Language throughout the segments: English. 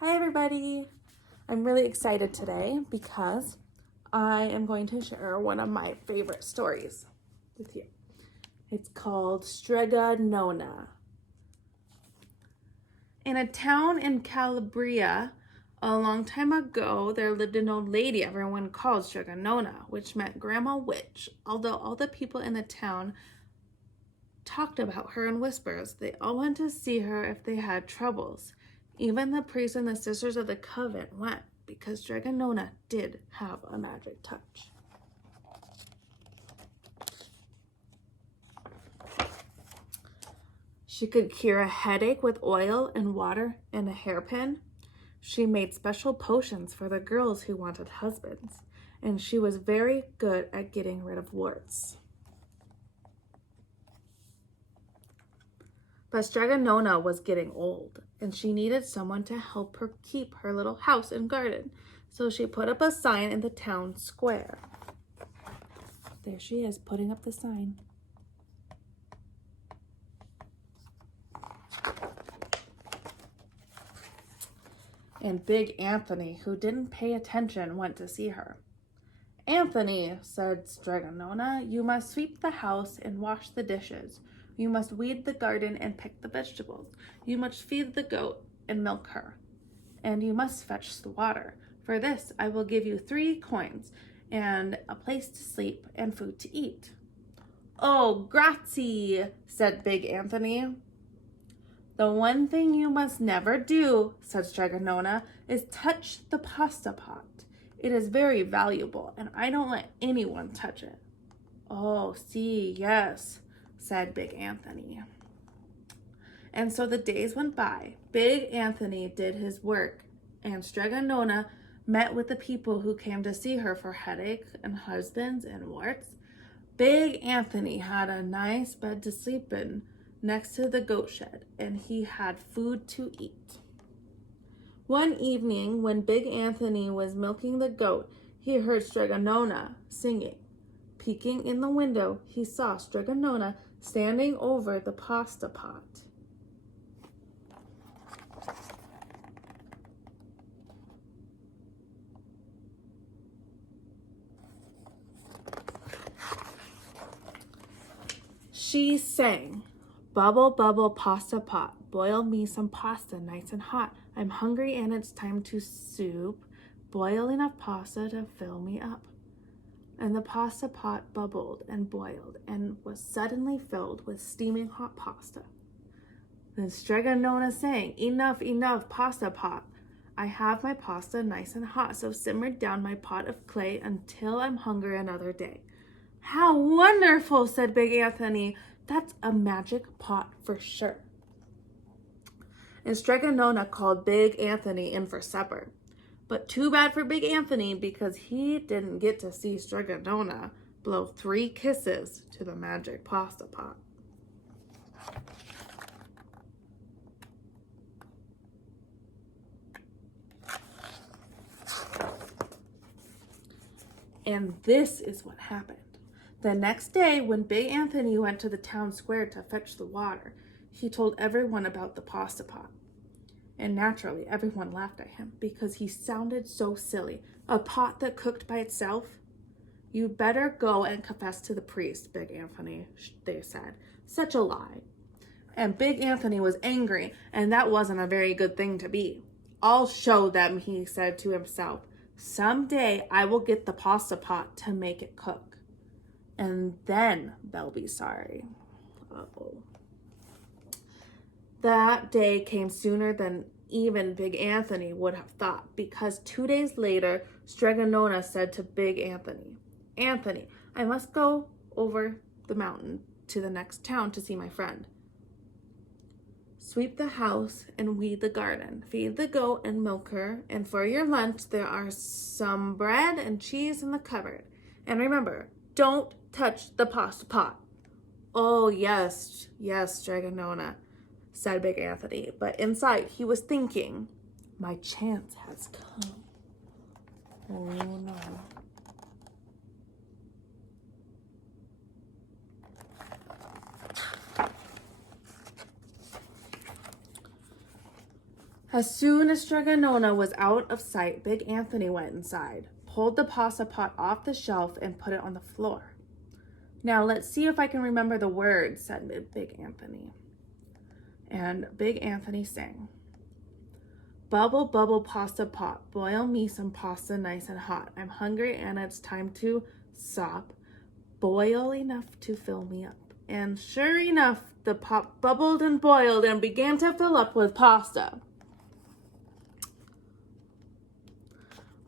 Hi everybody! I'm really excited today because I am going to share one of my favorite stories with you. It's called Strega Nona. In a town in Calabria, a long time ago, there lived an old lady everyone called Strega Nona, which meant Grandma Witch. Although all the people in the town talked about her in whispers, they all went to see her if they had troubles. Even the priests and the sisters of the convent went because Strega Nona did have a magic touch. She could cure a headache with oil and water and a hairpin. She made special potions for the girls who wanted husbands, and she was very good at getting rid of warts. But Strega Nona was getting old, and she needed someone to help her keep her little house and garden. So she put up a sign in the town square. There she is, putting up the sign. And Big Anthony, who didn't pay attention, went to see her. "Anthony," said Strega Nona, "you must sweep the house and wash the dishes. You must weed the garden and pick the vegetables. You must feed the goat and milk her. And you must fetch the water. For this, I will give you 3 coins and a place to sleep and food to eat." "Oh, grazie," said Big Anthony. "The one thing you must never do," said Strega Nona, "is touch the pasta pot. It is very valuable, and I don't let anyone touch it." "Oh, see, yes," said Big Anthony. And so the days went by. Big Anthony did his work, and Strega Nona met with the people who came to see her for headache and husbands and warts. Big Anthony had a nice bed to sleep in next to the goat shed, and he had food to eat. One evening, when Big Anthony was milking the goat, he heard Strega Nona singing. Peeking in the window, he saw Strega Nona standing over the pasta pot. She sang, "Bubble, bubble, pasta pot. Boil me some pasta nice and hot. I'm hungry and it's time to soup. Boil enough pasta to fill me up." And the pasta pot bubbled and boiled and was suddenly filled with steaming hot pasta. Then Strega Nona sang, "Enough, enough, pasta pot. I have my pasta nice and hot, so simmer down my pot of clay until I'm hungry another day." "How wonderful," said Big Anthony. "That's a magic pot for sure." And Strega Nona called Big Anthony in for supper. But too bad for Big Anthony, because he didn't get to see Strega Nona blow 3 kisses to the magic pasta pot. And this is what happened. The next day, when Big Anthony went to the town square to fetch the water, he told everyone about the pasta pot. And naturally, everyone laughed at him because he sounded so silly. "A pot that cooked by itself? You better go and confess to the priest, Big Anthony," they said. "Such a lie." And Big Anthony was angry, and that wasn't a very good thing to be. "I'll show them," he said to himself. "Someday I will get the pasta pot to make it cook. And then they'll be sorry." Uh-oh. That day came sooner than even Big Anthony would have thought, because 2 days later, Strega Nona said to Big Anthony, "Anthony, I must go over the mountain to the next town to see my friend. Sweep the house and weed the garden. Feed the goat and milk her. And for your lunch, there are some bread and cheese in the cupboard. And remember, don't touch the pasta pot." "Oh, yes, yes, Strega Nona," said Big Anthony. But inside, he was thinking, "My chance has come. Oh, no." As soon as Strega Nona was out of sight, Big Anthony went inside, pulled the pasta pot off the shelf, and put it on the floor. Now let's see if I can remember the words, said Big Anthony. And Big Anthony sang, "Bubble, bubble, pasta pot, boil me some pasta nice and hot. I'm hungry and it's time to sop. Boil enough to fill me up." And sure enough, the pot bubbled and boiled and began to fill up with pasta.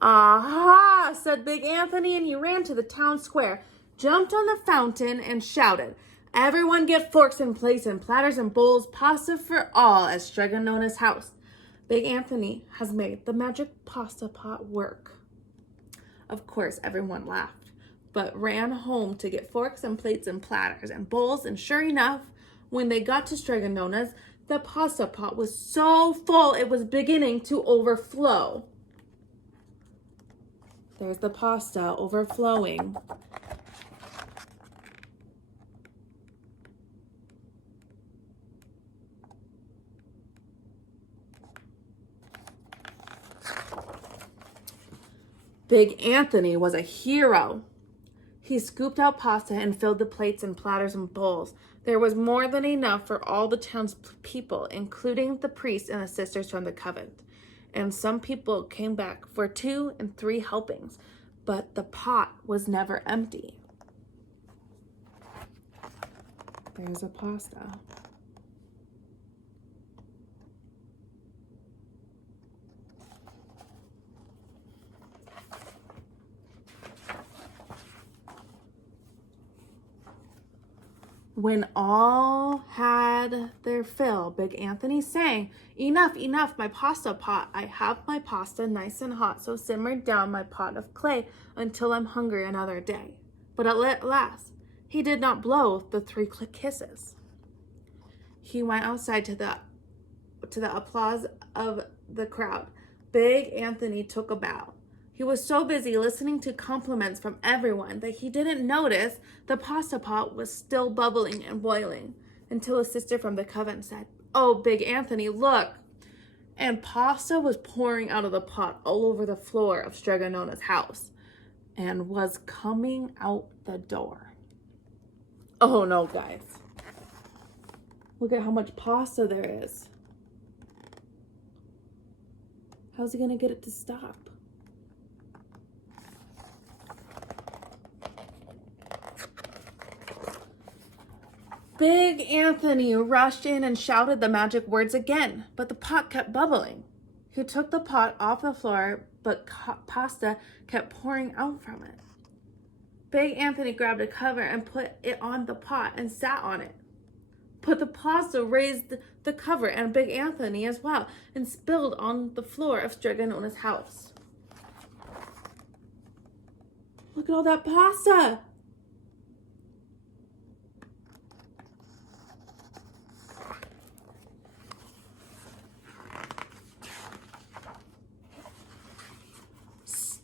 "Aha!" said Big Anthony, and he ran to the town square, jumped on the fountain, and shouted, "Everyone get forks and plates and platters and bowls, pasta for all at Strega Nona's house. Big Anthony has made the magic pasta pot work." Of course, everyone laughed, but ran home to get forks and plates and platters and bowls, and sure enough, when they got to Strega Nona's, the pasta pot was so full it was beginning to overflow. There's the pasta overflowing. Big Anthony was a hero. He scooped out pasta and filled the plates and platters and bowls. There was more than enough for all the town's people, including the priests and the sisters from the convent. And some people came back for 2 and 3 helpings, but the pot was never empty. There's a pasta. When all had their fill, Big Anthony sang, "Enough, enough, my pasta pot. I have my pasta nice and hot, so simmer down my pot of clay until I'm hungry another day." But at last, he did not blow the 3 kisses. He went outside to the applause of the crowd. Big Anthony took a bow. He was so busy listening to compliments from everyone that he didn't notice the pasta pot was still bubbling and boiling until a sister from the convent said, "Oh, Big Anthony, look." And pasta was pouring out of the pot all over the floor of Strega Nona's house and was coming out the door. Oh no, guys. Look at how much pasta there is. How's he going to get it to stop? Big Anthony rushed in and shouted the magic words again, but the pot kept bubbling. He took the pot off the floor, but pasta kept pouring out from it. Big Anthony grabbed a cover and put it on the pot and sat on it. But the pasta raised the cover and Big Anthony as well and spilled on the floor of Strega Nona's house. Look at all that pasta!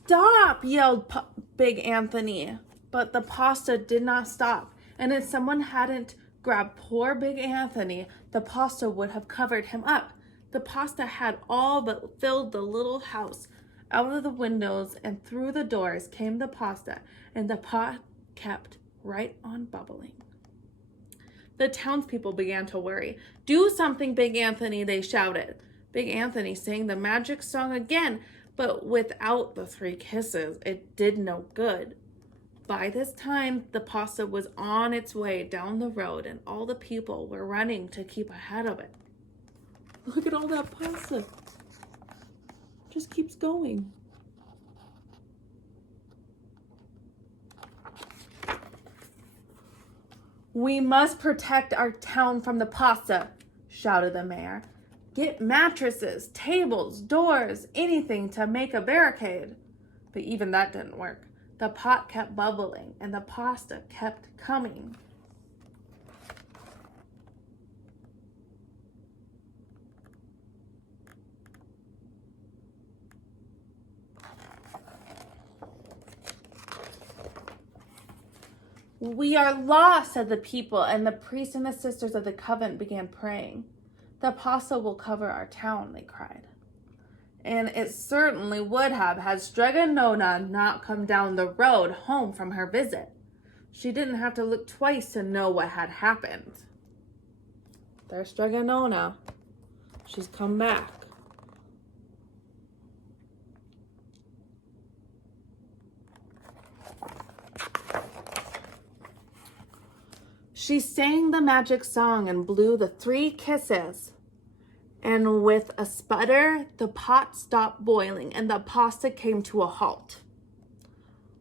"Stop!" yelled Big Anthony. But the pasta did not stop. And if someone hadn't grabbed poor Big Anthony, the pasta would have covered him up. The pasta had all but filled the little house. Out of the windows and through the doors came the pasta, and the pot kept right on bubbling. The townspeople began to worry. "Do something, Big Anthony," they shouted. Big Anthony sang the magic song again, but without the 3 kisses, it did no good. By this time, the pasta was on its way down the road, and all the people were running to keep ahead of it. Look at all that pasta. Just keeps going. "We must protect our town from the pasta," shouted the mayor. "Get mattresses, tables, doors, anything to make a barricade." But even that didn't work. The pot kept bubbling and the pasta kept coming. "We are lost," said the people, and the priests and the sisters of the convent began praying. "The pasta will cover our town," they cried. And it certainly would have had Strega and Nona not come down the road home from her visit. She didn't have to look twice to know what had happened. There's Strega and Nona. She's come back. She sang the magic song and blew the 3 kisses. And with a sputter, the pot stopped boiling and the pasta came to a halt.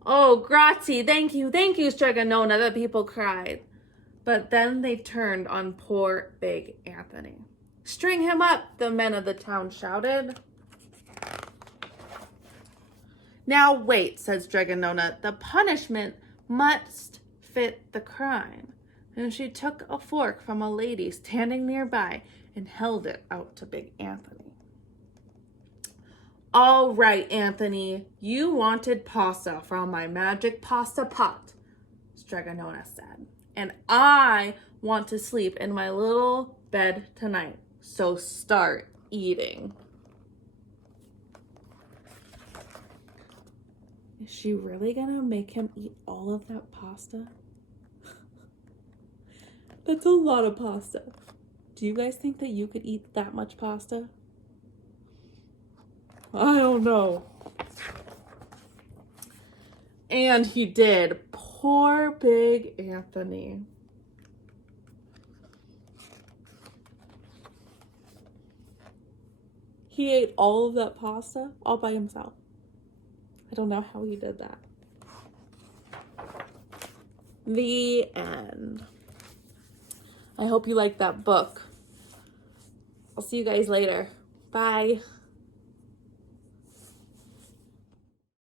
Oh, grazie, thank you, Strega and Nona, the people cried. But then they turned on poor Big Anthony. String him up, the men of the town shouted. Now wait, said Strega and Nona, the punishment must fit the crime. And she took a fork from a lady standing nearby and held it out to Big Anthony. All right, Anthony, you wanted pasta from my magic pasta pot, Strega and Nona said. And I want to sleep in my little bed tonight, so start eating. Is she really gonna make him eat all of that pasta? That's a lot of pasta. Do you guys think that you could eat that much pasta? I don't know. And he did. Poor Big Anthony. He ate all of that pasta all by himself. I don't know how he did that. The end. I hope you liked that book. I'll see you guys later. Bye.